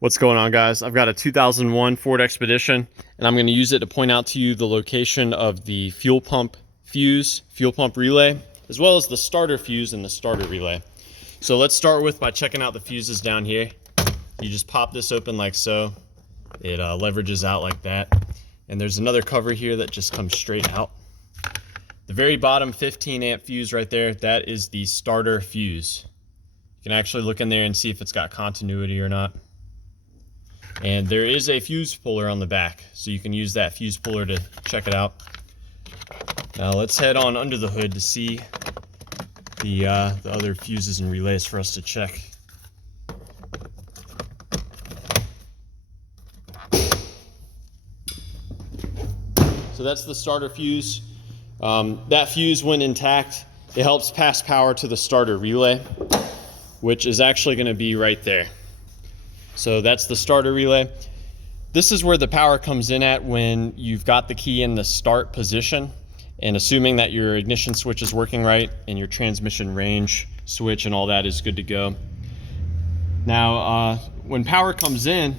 What's going on, guys? I've got a 2001 Ford Expedition, and I'm going to use it to point out to you the location of the fuel pump fuse, fuel pump relay, as well as the starter fuse and the starter relay. So let's start with by checking out the fuses down here. You just pop this open like so. It leverages out like that. And there's another cover here that just comes straight out. The very bottom 15 amp fuse right there, that is the starter fuse. You can actually look in there and see if it's got continuity or not. And there is a fuse puller on the back, so you can use that fuse puller to check it out. Now let's head on under the hood to see the other fuses and relays for us to check. So that's the starter fuse. That fuse, when intact, it helps pass power to the starter relay, which is actually going to be right there. So that's the starter relay. This is where the power comes in at when you've got the key in the start position, and assuming that your ignition switch is working right and your transmission range switch and all that is good to go. Now, when power comes in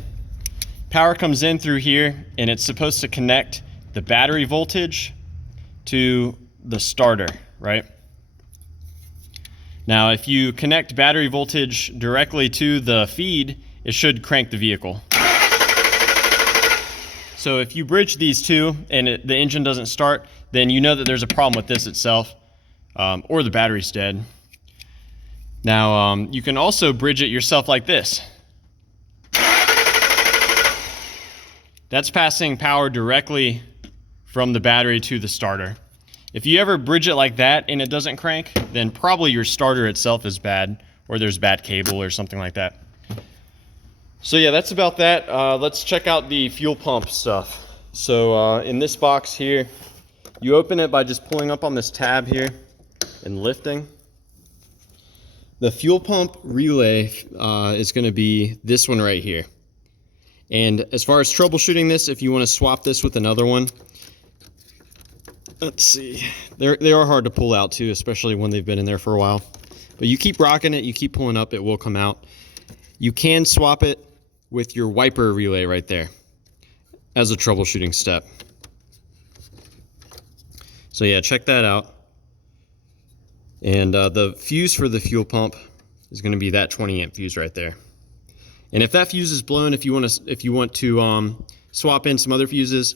through here, and it's supposed to connect the battery voltage to the starter, right? Now, if you connect battery voltage directly to the feed, it should crank the vehicle. So if you bridge these two and the engine doesn't start, then you know that there's a problem with this itself, or the battery's dead. Now, you can also bridge it yourself like this. That's passing power directly from the battery to the starter. If you ever bridge it like that and it doesn't crank, then probably your starter itself is bad, or there's bad cable or something like that. So yeah, that's about that. Let's check out the fuel pump stuff. So in this box here, you open it by just pulling up on this tab here and lifting. The fuel pump relay is going to be this one right here. And as far as troubleshooting this, if you want to swap this with another one, let's see. They are hard to pull out too, especially when they've been in there for a while. But you keep rocking it, you keep pulling up, it will come out. You can swap it with your wiper relay right there as a troubleshooting step. So yeah, check that out. And the fuse for the fuel pump is going to be that 20 amp fuse right there. And if that fuse is blown, if you want to swap in some other fuses,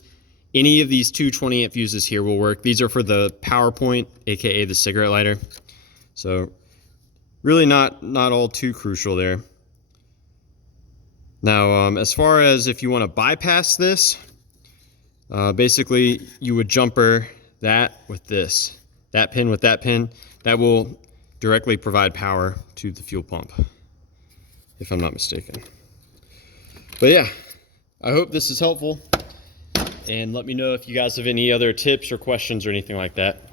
any of these two 20 amp fuses here will work. These are for the PowerPoint, aka the cigarette lighter. So really not all too crucial there. Now, as far as if you want to bypass this, basically you would jumper that with this, that pin with that pin. That will directly provide power to the fuel pump, if I'm not mistaken. But yeah, I hope this is helpful, and let me know if you guys have any other tips or questions or anything like that.